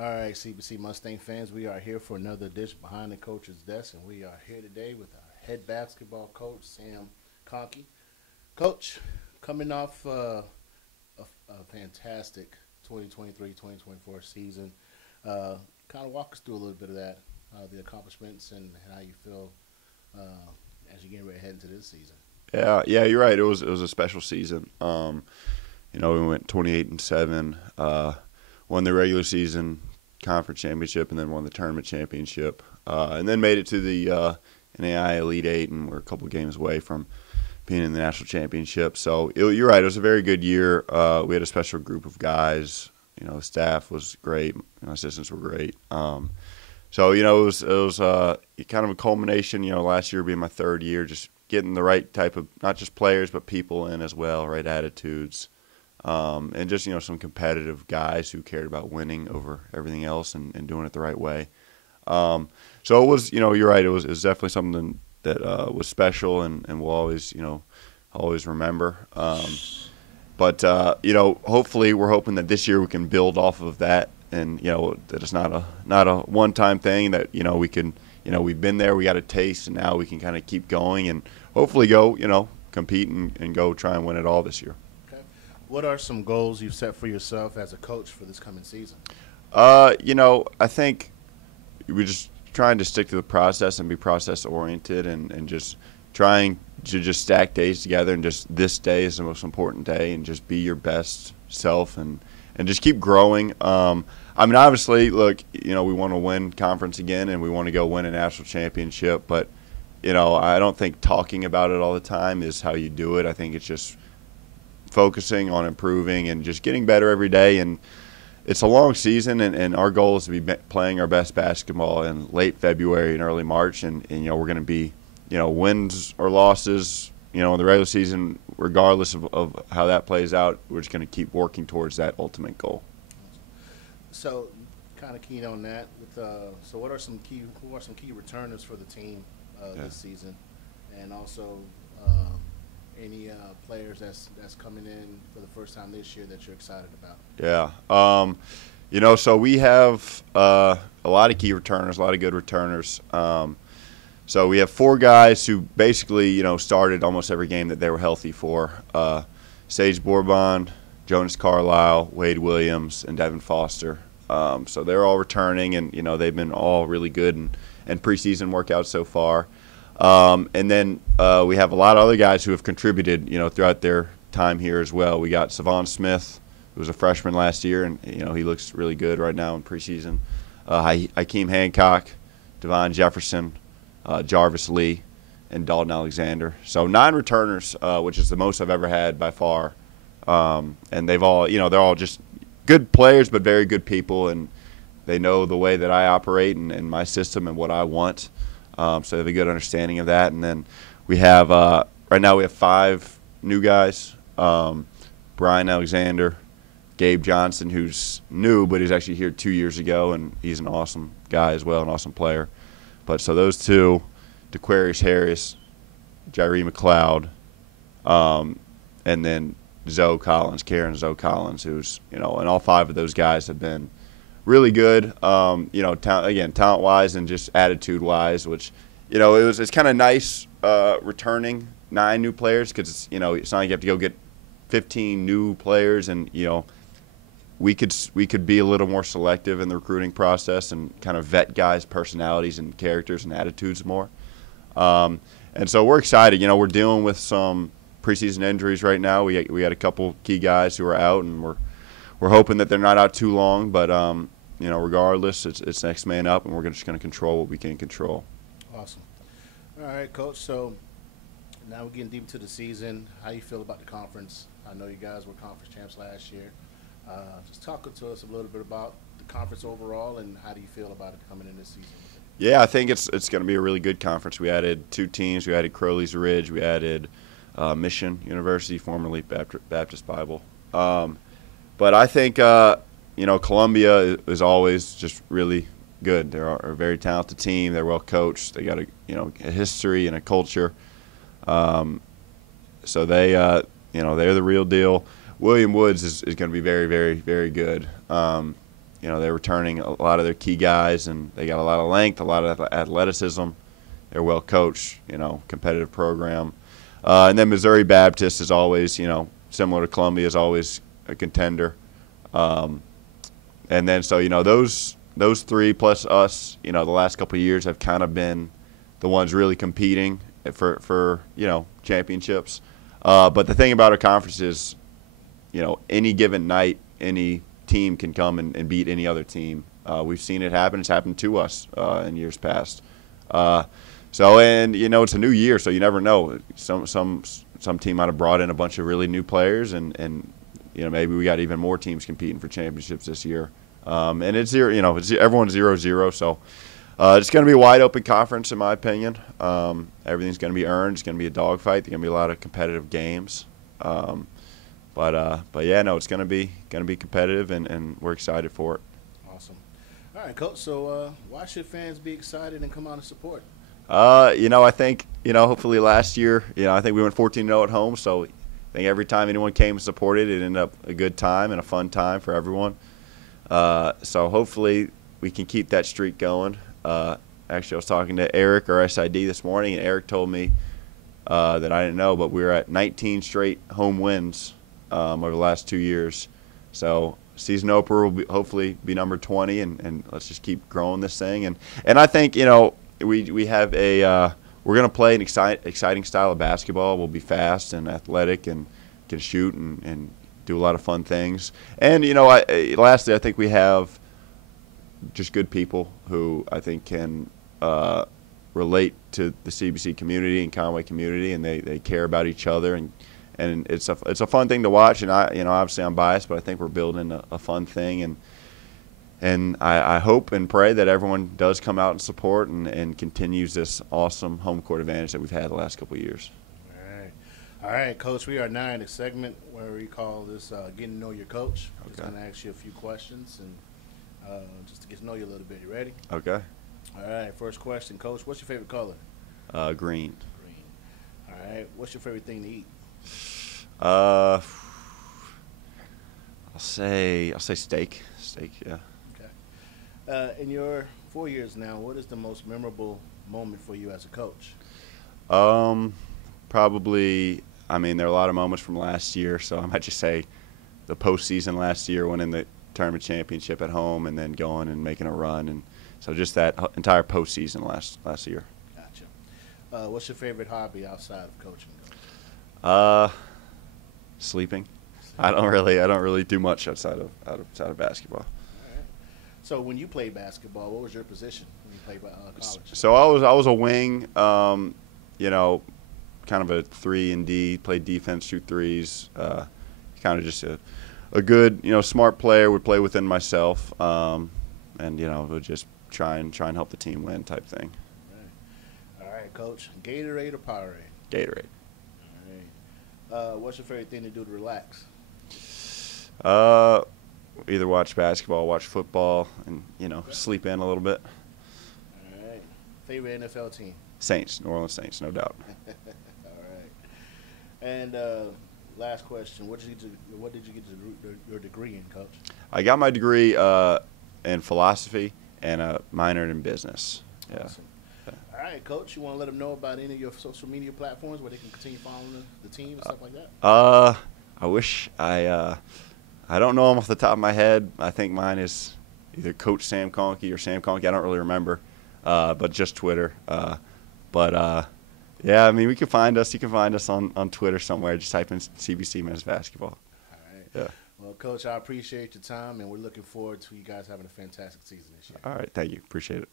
All right, CBC Mustang fans, we are here for another edition behind the coach's desk, and we are here today with our head basketball coach, Sam Kohnke. Coach, coming off a fantastic 2023-2024 season, kind of walk us through a little bit of that, the accomplishments, and how you feel as you get ready to head into this season. Yeah, you're right. It was a special season. We went 28-7, won the regular season conference championship, and then won the tournament championship, and then made it to the NAI Elite Eight, and we're a couple games away from being in the national championship. So you're right. It was a very good year. We had a special group of guys. The staff was great. Assistants were great. It was kind of a culmination. Last year being my third year, just getting the right type of not just players but people in as well, right attitudes. And just, some competitive guys who cared about winning over everything else and doing it the right way. So it was, you're right. It was definitely something that was special and we'll always remember. But hopefully we're hoping that this year we can build off of that and, that it's not a one-time thing that, we can, we've been there, we got a taste, and now we can kind of keep going and hopefully go, compete and go try and win it all this year. What are some goals you've set for yourself as a coach for this coming season? I think we're just trying to stick to the process and be process-oriented and just trying to just stack days together, and just this day is the most important day, and just be your best self and just keep growing. Obviously, look, we want to win conference again and we want to go win a national championship, but, I don't think talking about it all the time is how you do it. I think it's just focusing on improving and just getting better every day. And it's a long season, and our goal is to be playing our best basketball in late February and early March. And we're going to be, wins or losses, in the regular season, regardless of how that plays out, we're just going to keep working towards that ultimate goal. So, kind of keen on that. So, who are some key returners for the team this season, and also any players that's coming in for the first time this year that you're excited about? Yeah. So we have a lot of key returners, a lot of good returners. So we have 4 guys who basically, started almost every game that they were healthy for. Sage Bourbon, Jonas Carlisle, Wade Williams, and Devin Foster. So they're all returning, and, they've been all really good and preseason workouts so far. And then we have a lot of other guys who have contributed, throughout their time here as well. We got Savon Smith, who was a freshman last year, and, he looks really good right now in preseason. Hakeem Hancock, Devon Jefferson, Jarvis Lee, and Dalton Alexander. So 9 returners, which is the most I've ever had by far. And they've all, they're all just good players but very good people, and they know the way that I operate and my system and what I want. So they have a good understanding of that. And then we have, right now we have 5 new guys. Brian Alexander, Gabe Johnson, who's new, but he's actually here 2 years ago, and he's an awesome guy as well, an awesome player. But so those 2, DeQuarius Harris, Jyree McLeod, and then Karen Zoe Collins, who's, and all 5 of those guys have been really good, talent-wise and just attitude-wise, which, it's kind of nice returning 9 new players, because it's not like you have to go get 15 new players, and we could be a little more selective in the recruiting process and kind of vet guys' personalities and characters and attitudes more. And so we're excited. We're dealing with some preseason injuries right now. We had a couple key guys who are out, and we're hoping that they're not out too long, but regardless, it's next man up, and we're just going to control what we can control. Awesome. All right, Coach. So now we're getting deep into the season. How do you feel about the conference? I know you guys were conference champs last year. Just talk to us a little bit about the conference overall, and how do you feel about it coming in this season? Yeah, I think it's going to be a really good conference. We added 2 teams. We added Crowley's Ridge. We added Mission University, formerly Baptist Bible. But I think, Columbia is always just really good. They're a very talented team. They're well coached. They got a history and a culture. So they're the real deal. William Woods is going to be very, very, very good. they're returning a lot of their key guys, and they got a lot of length, a lot of athleticism. They're well coached, competitive program. And then Missouri Baptist is always, similar to Columbia, is always a contender. And then so those three plus us, the last couple of years have kind of been the ones really competing for championships. But the thing about our conference is, any given night, any team can come and beat any other team. We've seen it happen. It's happened to us in years past. It's a new year, so you never know. Some team might have brought in a bunch of really new players, and maybe we got even more teams competing for championships this year. And it's everyone's 0-0, so it's going to be a wide open conference in my opinion. Everything's going to be earned. It's going to be a dogfight. There's going to be a lot of competitive games. But yeah, no, it's going to be competitive, and we're excited for it. Awesome. All right, Coach. So why should fans be excited and come out and support? I think hopefully last year, I think we went 14-0 at home, so I think every time anyone came and supported, it ended up a good time and a fun time for everyone. So hopefully we can keep that streak going. Actually, I was talking to Eric, our SID, this morning, and Eric told me that I didn't know, but we were at 19 straight home wins over the last 2 years. So season opener will hopefully be number 20, and let's just keep growing this thing. And I think we have we're going to play an exciting style of basketball. We'll be fast and athletic and can shoot and do a lot of fun things. And lastly, I think we have just good people who I think can relate to the CBC community and Conway community, and they care about each other, and it's a fun thing to watch. And obviously I'm biased, but I think we're building a fun thing, and I hope and pray that everyone does come out and support and continues this awesome home court advantage that we've had the last couple of years. All right, Coach, we are now in a segment where we call this Getting to Know Your Coach. Okay. Just going to ask you a few questions and just to get to know you a little bit. You ready? Okay. All right, first question, Coach. What's your favorite color? Green. Green. All right, what's your favorite thing to eat? I'll say steak. Steak, yeah. Okay. In your 4 years now, what is the most memorable moment for you as a coach? Probably, there are a lot of moments from last year, so I might just say the postseason last year, winning the tournament championship at home and then going and making a run. And so just that entire postseason last year. Gotcha. What's your favorite hobby outside of coaching? Sleeping. I don't really do much outside of basketball. All right. So when you played basketball, what was your position when you played college? So I was a wing, kind of a 3-and-D, played defense, shoot threes, kind of just a good, smart player, would play within myself, and would just try and help the team win type thing. All right, Coach. Gatorade or Powerade? Gatorade. All right. What's your favorite thing to do to relax? Either watch basketball, watch football, and sleep in a little bit. All right. Favorite NFL team? Saints, New Orleans Saints, no doubt. All right. And last question: What did you get your degree in, Coach? I got my degree in philosophy and a minor in business. Yeah. Awesome. All right, Coach. You want to let them know about any of your social media platforms where they can continue following the team and stuff like that? I wish I don't know them off the top of my head. I think mine is either Coach Sam Kohnke or Sam Kohnke. I don't really remember, but just Twitter. Yeah, we can find us. You can find us on Twitter somewhere. Just type in CBC Men's Basketball. All right. Yeah. Well, Coach, I appreciate your time, and we're looking forward to you guys having a fantastic season this year. All right. Thank you. Appreciate it.